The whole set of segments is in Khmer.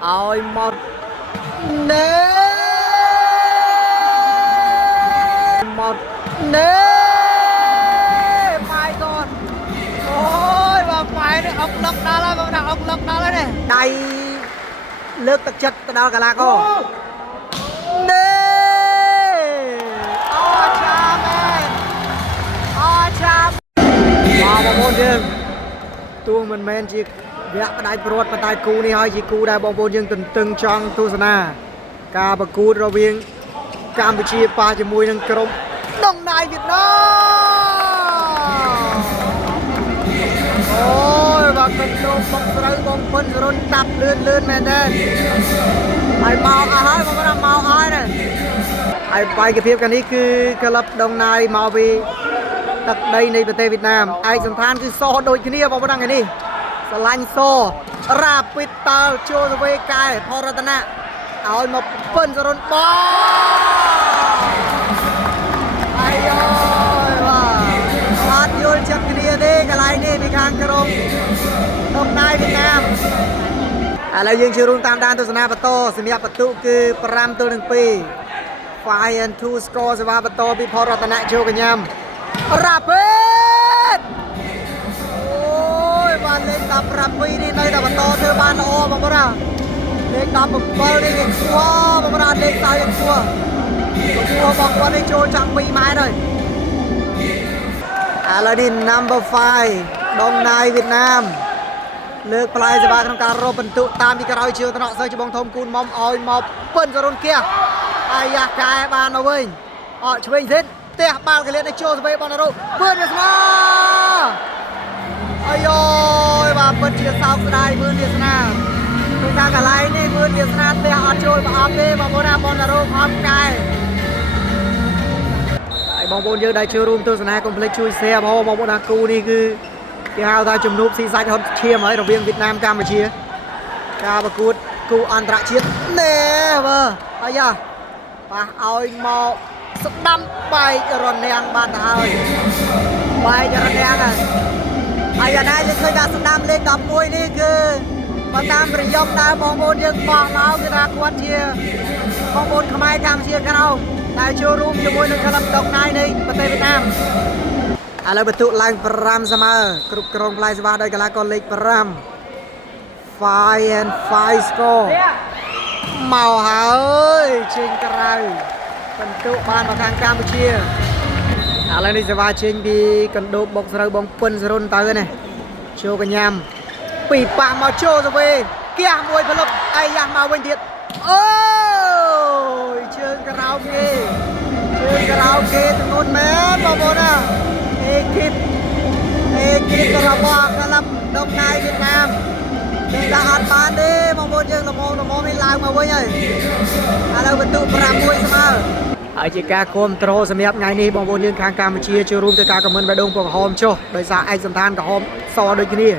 ôi một nế một nế mai con ôi và phải nó ốc lốc đó là bọn ốc lốc đó này đây nước thực chất đó cả là cô nế ôi cha mẹ ôi cha mà một riêng tuông mình men chỉ vẽ đại bột và đại cú này hay chỉ cú đại bóng bóng dương từng từng trong tu sana cả bậc cú rồi viên Campuchia pa cho mùi nâng crom Đồng Nai Việt Nam ôi và cần đồ bóng sợi bóng phân rồi đập lươn lươn mẹ đây ai màu ai mà nó màu ai này ai bay cái phim cái này cứ club Đồng Nai màu vì tật đây này về Việt Nam ai sẵn than cứ so đôi cái này vào cái nàyสลันโซราปิดตาโจสเวกายพอรัตนะเอามาเปิ้ลสรนบอไอ้ย้อยว่าลาดโยนจับเกลียดีกันไรนี่มีทางกระรงตรงนายเวียดนามแล้วยังชื่อรุ่งตามด้านตุสนาประตูสัญญาประตูคือปรามตัวหนึ่งปีไฟแอนทูสกอร์สวาประตูปีพอรัตนะโจกันยำราปิดបានលេខ17នេះនៅតែបន្តធ្វើបានល្អបងប្អូនលេខ17នេះវាខ្ពស់បងប្អូនលេខតើខ្ពស់បងប្អូននេះចូលចាំ2ម៉ែត្រហើយឥឡូវនេះ number 5 ដងណាយវៀតណាមលើកផ្លែសេវាក្នុងការរកបន្ទុកតាមពីក្រោយជើងថ្នាក់សិស្សច្បងធំគូនមុំឲ្យមកពិនសរុនគះអាយ៉ាកែបានមកវិញអត់ឆ្វេងសិនផ្ទះបាល់កលៀតនៅចូលស្វេបានរកពឿនវាស្មាôi ôi và bật chia sau cái đây vươn việt nam chúng ta cả lại đi vươn việt nam để họ trôi và ốp đi và bóng ra bóng rổ ốp cài bóng bóng như đại chiêu room tôi sẽ complete chui xe bóng bóng đá cu đi cứ cái hào ta chùm núp xì xách hơn chia mấy đầu viên Việt Nam Campuchia ca và cút cu an trạ chiết nè vơ bây giờ và ôi mò sức đâm bay cho ròn đen bàn thôi bay cho ròn đen này ai giờ này lên khơi đá sân đam lên đập môi đi cứ mà tam phải dòng đá bóng bồn dương bóng máu cái đá quát chia bóng bồn không ai tham chia cái đâu đại chiêu room cho môi lên club Đồng Nai này và Tây Việt Nam à lời bật tụ lang Pram sama group krong play sama đây cái là con lệch Pram 5 and 5 score màu hả ơi trên cái bật tụ ban vào thang Campuchia à lên đi sẽ vào trên đi cần đốt bọc sợi bóng quân sợi tới này show cái nham bị phạm màu show rồi về kia mùi phần lục ai giang màu bên thiệt ôi chơi karaoke từ ngôn mé vào bộ nào ekip club Đồng Nai Việt Nam chúng ta ăn bán đi mong muốn dương là mong đi làm mà với nhỉ à đâu vẫn tụ làm mùi sao ở chỉ ca controlสำหรับไงนี่บางคนยังทางการมาเชียร์เชียร์รูมแต่การกับมันไปดงพวกหอมโชโดยสารไอ้สำคัญกับหอมซอโดยที่นี่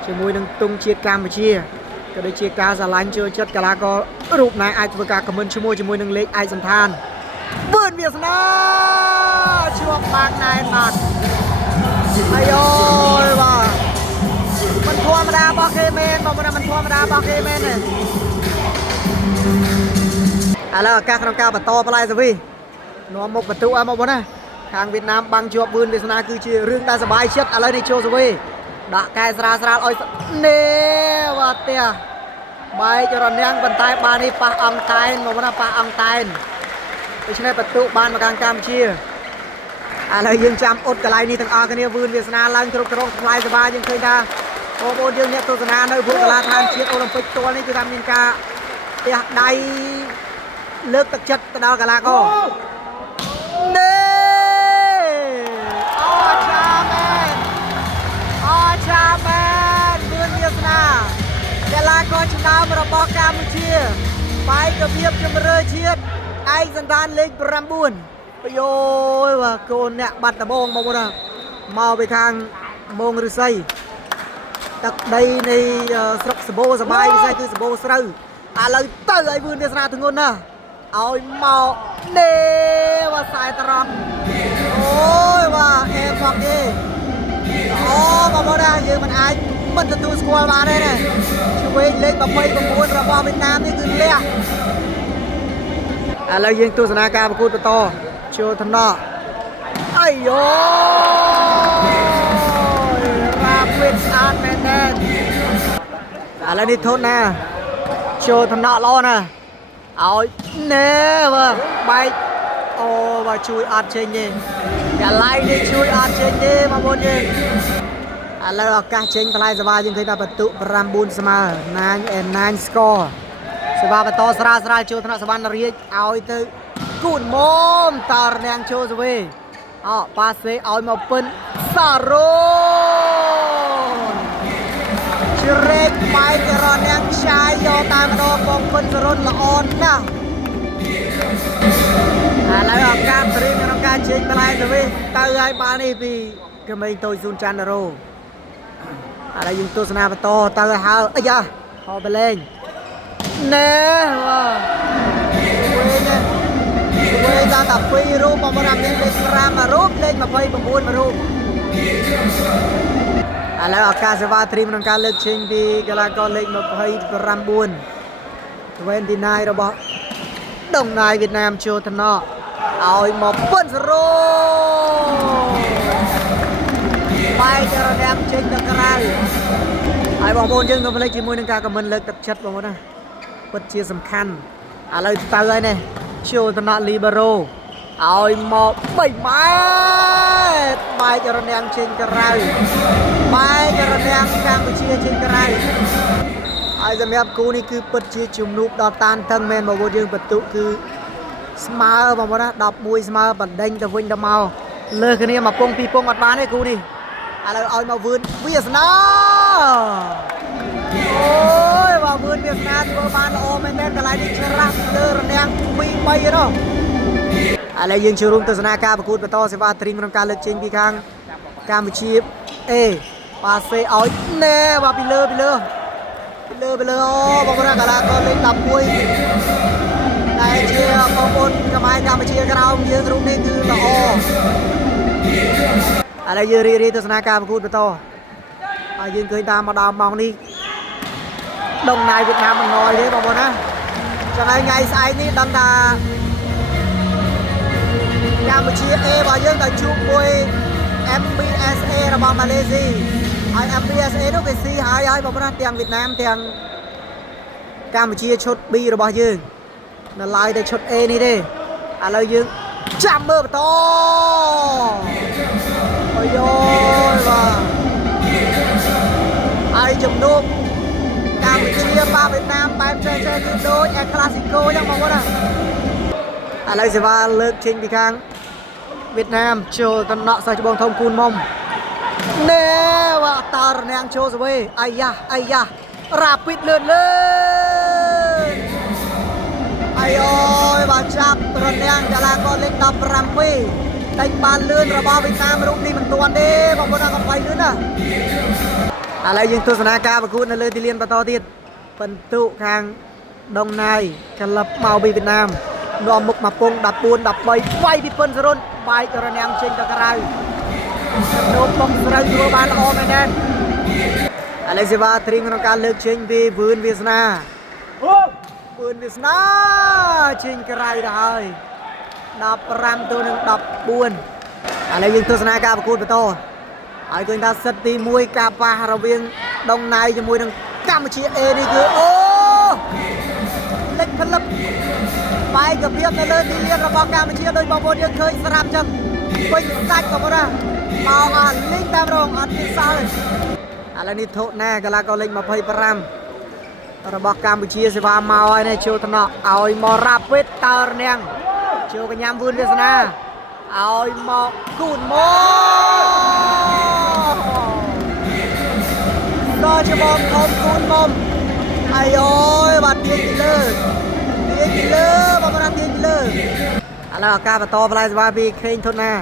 เชียร์มวยนั่งตุ้งเชียร์การมาเชียร์ก็ได้เชียร์การสลายเชียร์จัดกะลาก็รูปนายไอ้ตัวการกับมันชั่วโมยนั่งเล็กไอ้สำคัญเบิร์นเบียร์นะช่วงบางนายหนักไอ้โอ้ยว่ามันธรรมดาบอเคเมนบอกว่ามันธรรมดาบอเคเมนเนี่ยแล้วการทำการประตูอะไรสิพี่น้องมกประตูมาบนนะทางเวียดนามบังชัวปืนเวียดนามคือเรื่องได้สบายเช็ดอะไรในโชว์สิพี่ด่าแกสระอ้อยเน่ว่าเตี้ยใบจะรอนยังบรรทายบานนี่ปะอังไตน์บอกว่าปะอังไตน์ไปใช้ประตูบานมากลางกามเชียอะไรยังจำอดกับไรนี่ทั้งอากันเนี่ยปืนเวียดนามลังกระโดดทลายสบายยังเคยได้โอ้โหยังเนี่ยตัวสนามในพวกกลาทานเชียร์โอลิมปิกตัวนี้จะทำยังกาเตี้ยใดเลิกตักจัดตะดาวกะลาโก้เน่อาชาแมนเมืองเวียดนามกะลาโก้ชนะมรบอกกัมพูชีไปกับเพียบจมเรือเชียดไอ้สันดานเล็กปรำบุญไปโย่ว่าโกนเนี่ยบัดตะบงมาหมดนะมาไปทางมงฤาษีตักได้ในสระสโบสบายไม่ใช่คือสโบสระอะไรเตอไอ้เมืองเวียดนามถึงงนนะเอาหมอเน่ว่าสายตรำโอ้ยว่าเอ็มบอกดีโอ้มาบ่ได้ยืมมันไอ้ មិនទទួលស្គាល់បានទេណាឆ្វេងលេខ29របស់វៀតណាមនេះគឺលះឥឡូវយើងទស្សនាការប្រកួតបន្តចូលថ្នាក់អាយ៉ូរ៉ាវិតស្អាតមែនទេឥឡូវនេះធនណាចូលថ្នាក់ល្អណាឲ្យណែបើបែកអូបើជួយអត់ចេញទេកាឡៃនេះជួយអត់ចេញទេបងប្អូនយើងឥឡូវឱកាសចេញផ្លែសវ៉ាយើងឃើញថាបន្ទុក9ស្មើ9 score សវ៉ាបន្តស្រាលចូលថ្នាក់សវណ្ណរាជឲ្យទៅគូនមុំតរនាងចូលសវេប៉ាសេឲ្យមកពិនសារ៉ូជ្រែកបែករនាងឆាយយកតាមម្ដងបងពិនសរុនល្អណាស់ឥឡូវឱកាសព្រៀងក្នុងការជែកបន្លែសវេទៅឲ្យបាននេះពីក្មេងតូចស៊ូនច័ន្ទរ៉ូឥឡូវយើងទស្សនាបន្តទៅឲ្យហើអីយ៉ាហោបលេងណែវិញដល់តែ2រូបបងប្អូនមានលេខ5មួយរូបលេខ29មួយរូបឥឡូវឱកាសសេវាត្រីមក្នុងការលើកឈេងពីកីឡាករលេខ29 29របស់ដងណាយវៀតណាមចូលថ្នាក់ឲ្យមកពិនសរោបែករនាមចេញទៅក្រៅហើយបងប្អូនយើងកុំភ្លេចជាមួយនឹងការខមមិនលើកទឹកចិត្តបងប្អូនណាពិតជាសំខាន់ឥឡូវទៅហើយនេះចូលថ្នាក់លីបារ៉ូឲ្យមក3ម៉ែត្របែករនាមចេញក្រៅបែករនាមកម្ពុជាចេញក្រៅហើយសម្រាប់គូនេះគឺពិតជាជំនួបដល់តានតឹងមែនបងប្អូនយើងបន្ទុកគឺស្មើបងប្អូនណា11ស្មើបណ្ដេញទៅវិញទៅមកលើគ្នាមកពង2ពងអត់បានទេគូនេះឥឡូវឲ្យមកវឿនវាសនាអូយបើវឿនវាសនាធ្វើបានល្អមែនទេកន្លែងនេះច្រាស់លើរនាំង2 3នោះឥឡូវយើងចូលរួមទស្សនាការប្រកួតបន្តសេវាត្រីមក្នុងការលើកជើងពីខាងកម្ពុជាប៉ាសេឲ្យណែបើពីលើអូបងប្អូនកីឡាករលេខ11ដែលជាបងប្អូនខ្មែរកម្ពុជាក្រោមយើងរូបនេះគឺល្អឥឡូវយើងរីទស្សនាការប្រកួតបន្តហើយយើងឃើញតាមមកដល់ម៉ោងនេះដងណាយវៀតណាមមិនងយទេបងប្អូនណាចឹងហើយថ្ងៃស្អែកនេះដឹងថាកម្ពុជា A របស់យើងទៅជួបមួយ MBSA របស់ម៉ាឡេស៊ីហើយ MBSA នោះគេស៊ីហើយបងប្អូនទាំងវៀតណាមទាំងកម្ពុជាឈុត B របស់យើងនៅឡើយតែឈុត A នេះទេឥឡូវយើងចាំមើលបន្តអូយបាទហើយជំនួបកម្ពុជាបាវៀតណាមបែបផ្សេងៗគឺដូចអេក្លាស៊ីកូចឹងបងប្អូនណាឥឡូវសេវាលើកចេញពីខាងវៀតណាមចូលតំណក់សិស្សច្បងធំគូនមុំណែបាទតរនាងចូលសវេអាយ៉ារ៉ាពីតលឿនអាយយបាទចាប់រនាងកីឡាករលេខ17តែបានលឿនរបស់វៀតណាមរូបនេះមិនទាន់ទេបងប្អូនកំ 3 លឿនណាឥឡូវយើងទស្សនាការប្រកួតនៅលើទីលានបន្តទៀតបន្ទុកខាងដងណាយក្លឹបមកពីវៀតណាមនាំមុខមកពង14 13វាយពីពិនសរុនបែករនាំងចេញទៅក្រៅនោមបងស្រូវធ្វើបានល្អមែនទេឥឡូវសេវាត្រីក្នុងការលើកចេញពីវឿនវាសនាចេញក្រៅទៅហើយ15 ទៅនឹង14ឥឡូវយើងទស្សនាការប្រកួតបន្តហើយឃើញថាសិតទី1ការប៉ះរវាងដងណាយជាមួយនឹងកម្ពុជា A នេះគឺអូលេខផលិតបែកភាពនៅលើទីលានរបស់កម្ពុជាដោយបងប្អូនយើងឃើញស្រាប់ចឹងពេញសាច់បងប្អូនណាមកអាលីងតាមរងអត់មានសល់ឥឡូវនេះធុណាកីឡាករលេខ25របស់កម្ពុជាសេវាមកហើយនេះចូលថ្នាក់ឲ្យមករ៉ាវិតតើរនាងចូលកញ្ញាំវឿនវាសនាឲ្យមកគូនមកដល់ជាបងធំគូនមុំអាយយបាទទាញពីលើបងប្អូនទាញពីលើឥឡូវឱកាសបន្តផ្លែសេវាពីខេងធនណា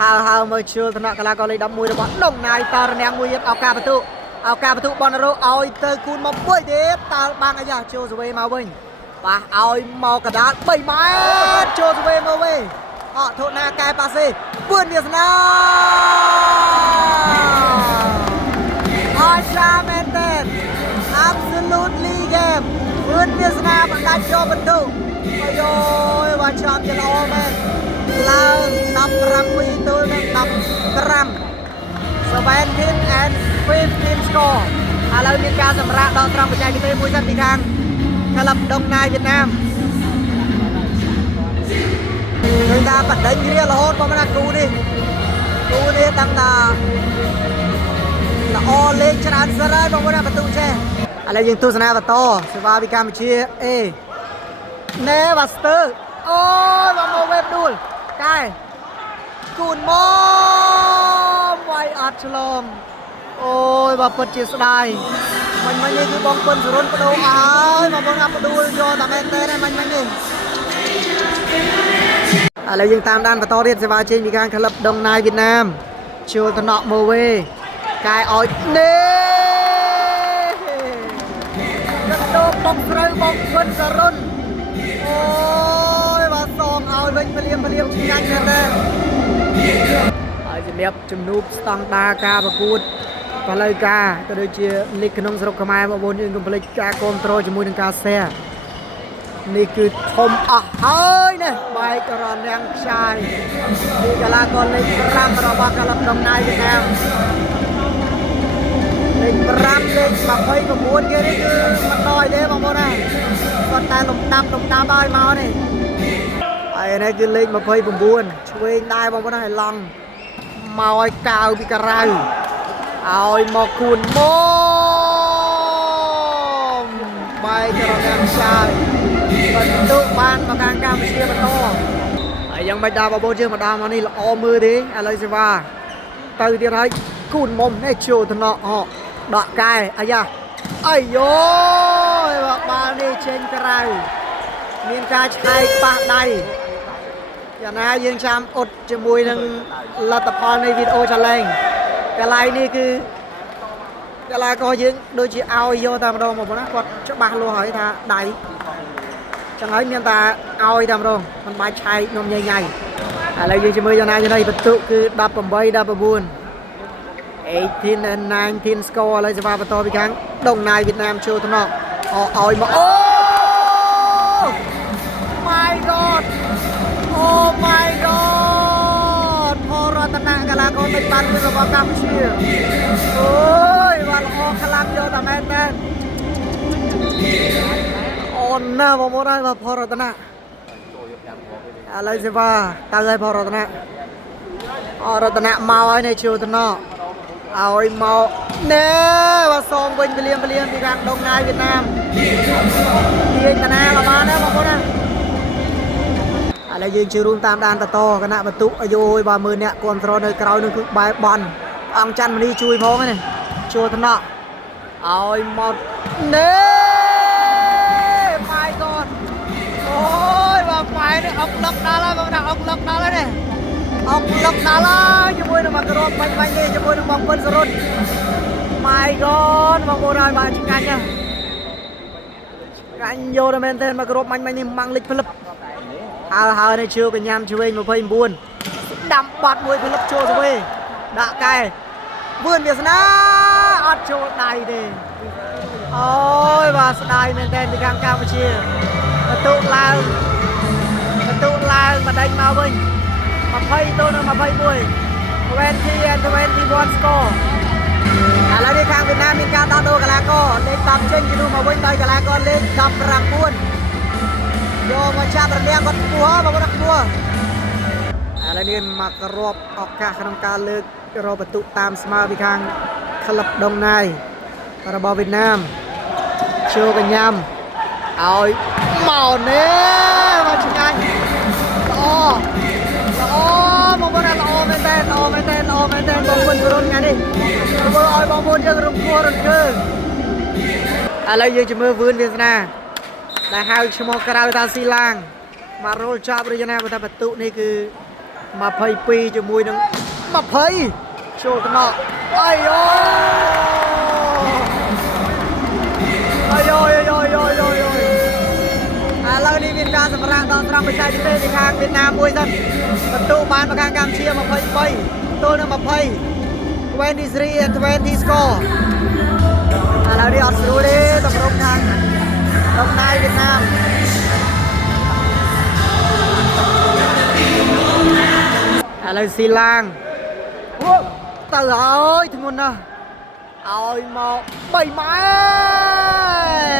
ហើមើលជឿថ្នាក់កីឡាករលេខ11របស់ដងណាយតើរនាងមួយទៀតឱកាសបន្ទុបនរោឲ្យទៅគូនមកមួយទៀតតើបាំងអាយ៉ាចូលសវេមកវិញប៉ះឲ្យមកកដាល3ម៉ែត្រចូលសវេមកវិញធនណាកែប៉ាសេពឿនវាសនាអត់ចា នវាសនាបណ្ដាច់យកបន្ទុកអាយយបាទចាំជាល្អមែនឡើង17ទល់នឹង15 17 and 15 score ឥឡូវមានការសម្រាប់ដល់ត្រង់បច្ចេកទេសមួយសិនពីខាងក្លឹបដុងណាយវៀតណាមឃើញថាបដិញរៀលរហូតបងប្អូនគូនេះដឹងថាល្អលេងច្រើនសិនហើយបងប្អូនបន្ទុកចេះឥឡូវយើងទស្សនាបន្តសេវាពីកម្ពុជាអេណែវ៉ាស្ទើអូយបងមកវេបដួលកែគូនមកវាយអត់ឆ្លងអូយបើពិតជាស្ដាយមិញនេះគឺបងពុនសរុនបដូរហើយបងប្អូនអាប់ដួលយកតែមែនទេមិញនេះឥឡូវយើងតាមដានបន្តទៀតសេវាចេញពីខាងក្លឹបដុងណាយវៀតណាមជួលតំណក់ម៉ូវេកែឲ្យនេះរត់ដោបងស្រូវបងពុនសរុនអូយបាទសងឲ្យវិញភ្លាមឆ្ងាញ់មែនទេហើយសម្រាប់ជំនួបស្តង់ដារការប្រកួតផ្លូវការក៏ដូចជាលីកក្នុងស្រុកខ្មែរបងប្អូនយើងកុំភ្លេចការគ្រប់គ្រងជាមួយនឹងការ share នេះគឺធំអស់ហើយណាបែករនាងខ្ចាយពីកីឡាករលេខ5របស់ក្លឹបដុងណាយវៀតណាមលេខ5លេខ29គេនេះគឺមិនដល់ទេបងប្អូនណាគាត់តែលំដាប់ឲ្យមកនេះហើយនេះគឺលេខ29ឆ្វេងដែរបងប្អូនណាឲ្យឡង់មកឲ្យកៅពីការ៉ៅឲ្យមកគូនមកបែករនាងខ្ចាយបន្ទុកបានមកខាងកម្ពុជាបន្តហើយយ៉ាងមិនដែរបងប្អូនយើងមកដល់មកនេះល្អមើលទេឥឡូវសេវាទៅទៀតហើយគូនមុំនេះចូលថ្នាក់ដកកែអាយ៉ាអាយយោបាល់នេះចេញក្រៅមានការឆ្កែប៉ះដៃយ៉ាងណាយើងចាំអត់ជាមួយនឹងលទ្ធផលនៃវីដេអូ challenge កន្លែងនេះគឺកន្លែងក៏យើងដូចជាឲ្យយកតែម្ដងបងប្អូនណាគាត់ច្បាស់លាស់ហើយថាដៃចឹងហើយមានតែឲ្យតែម្ដងមិនបាច់ឆែកនំញ៉ៃឥឡូវយើងជាមួយយ៉ាងណាបន្ទុកគឺ18 19 18 and 19 score ឥឡូវសេវាបន្តពីខាងដុងណាយវៀតណាមចូលថ្នាក់ឲ្យមកអូ my god oh my god ផលរតនៈកីឡាករលេខបានរបស់កម្ពុជាអូយបាទល្អខ្លាំងយកតែមែនទេអូនណាបងប្អូនហើយផលរតនៈឥឡូវសេវាទៅឲ្យផលរតនៈមកហើយនេះចូលថ្នាក់ឲ្យមកណែបាទសងវិញភ្លាមពីខាងដុងណាយវៀតណាមទាញតាណាក៏បានដែរបងប្អូនណាឥឡូវយើងជួយរួមតាមដានបន្តគណៈបន្ទុកអាយុបើមើលអ្នកគ្រប់គ្រងនៅក្រោយនោះគឺបែបបន់អង្គច័ន្ទមនីជួយផងហ្នឹងចូលថ្នាក់ឲ្យមកណែ my god អូយបាទម៉ែនេះអុកលឹកដល់ហើយបងប្អូនអុកលឹកដល់ហើយនេះអុកលឹកដល់ហើយជាមួយនឹងមកគ្រាប់បាញ់នេះជាមួយនឹងបងពុនសរុន my god បងប្អូនហើយបាទឆ្ងាញ់ណាស់ឆ្ងាញ់យកតែមែនទេមកគ្រាប់បាញ់នេះម៉ាំងលិចផ្លឹបហើយនេះជឿកញ្ញាំឆ្វេង29ដាំបាត់មួយផ្លឹបចូលទៅវិញដាក់កែវឿនវាសនាអត់ចូលដៃទេអូយបាទស្ដាយមែនទេពីខាងកម្ពុជាបន្ទុកឡើងបដិញមកវិញ20ទល់នឹង21 20 and 21 score ឥឡូវនេះខាងវៀតណាមមានការដោះដូរកីឡាករលេខ10ចេញជំនួសមកវិញដោយកីឡាករលេខ19យកមកចាប់រំលាងគាត់ខ្ពស់បងប្អូនខ្ពស់ឥឡូវនេះមករាប់ឱកាសក្នុងការលើករកបន្ទុកតាមស្មើពីខាងក្លឹបដុងណាយរបស់វៀតណាមចូលកញ្ញាំឲ្យមកនេះមកឆ្ងាញ់ល្អបងប្អូនល្អមែនទេបងពុនសរុនថ្ងៃនេះធ្វើឲ្យបងប្អូនយើងរំពោះរំកើឥឡូវយើងជំរឿវឿនវាសនាដែលហៅឈ្មោះក្រៅថាស៊ីឡាងមករលចាប់ឬយ៉ាងណាបើថាបន្ទុកនេះគឺ22ជាមួយនឹង20ចូលថ្នាក់អាយអូឥឡូវនេះមានការសម្រាប់ដល់ត្រង់បច្ចេកទេសពីខាងវៀតណាមមួយសិនបន្ទុកបានមកខាងកម្ពុជា23ទល់នឹង20 23 and 20 score ឥឡូវនេះអត់ស្រួលទេតម្រុំខាងដុំណាយ វៀតណាមឥឡូវស៊ីឡាងទៅហើយធ្ងន់ណាស់ឲ្យមក3ម៉ែ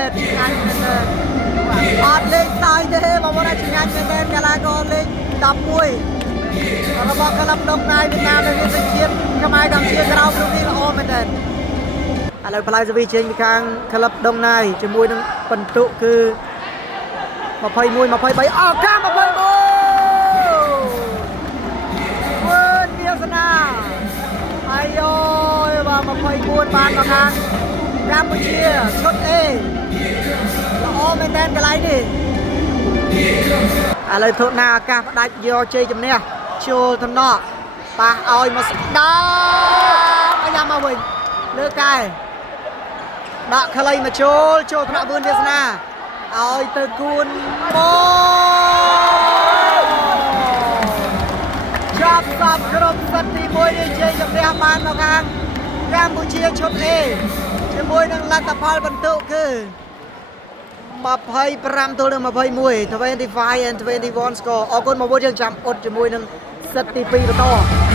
ត្រឆ្ងាញ់មែនទែនអត់លេងសើចទេបងប្អូនឆ្ងាញ់មែនទែនកីឡាករលេខ11របស់ក្លឹបដងណាយវៀតណាមដែលមានសញ្ជាតិខ្មែរកម្ពុជាក្រៅព្រំនេះល្អមែនទែនឥឡូវផ្លែសវីចេញពីខាងក្លឹបដងណាយជាមួយនឹងបន្ទុកគឺ21 23អោកា21វឿនវាសនាអាយយបាទ24បានមកខាងកម្ពុជាឈុត A ល្អមែនតើកន្លែងនេះឥឡូវធនាឱកាសផ្ដាច់យកជ័យជំនះចូលតំណក់ប៉ះឲ្យមកស្ដាប់អាយ៉ាមកវិញលើកែដាក់ខ្លីមកចូលថ្នាក់វឿនវាសនាឲ្យទៅគួនមកចាប់សាប់ក្រុមសិតទី1នេះជ័យជំនះបានមកខាងកម្ពុជាឈុត A ជាមួយនឹងលទ្ធផលបន្ទុកគឺ25ទល់នឹង21 25 and 21 score អរគុណមកវិញយើងចាំអត់ជាមួយនឹងសិតទី2បន្ត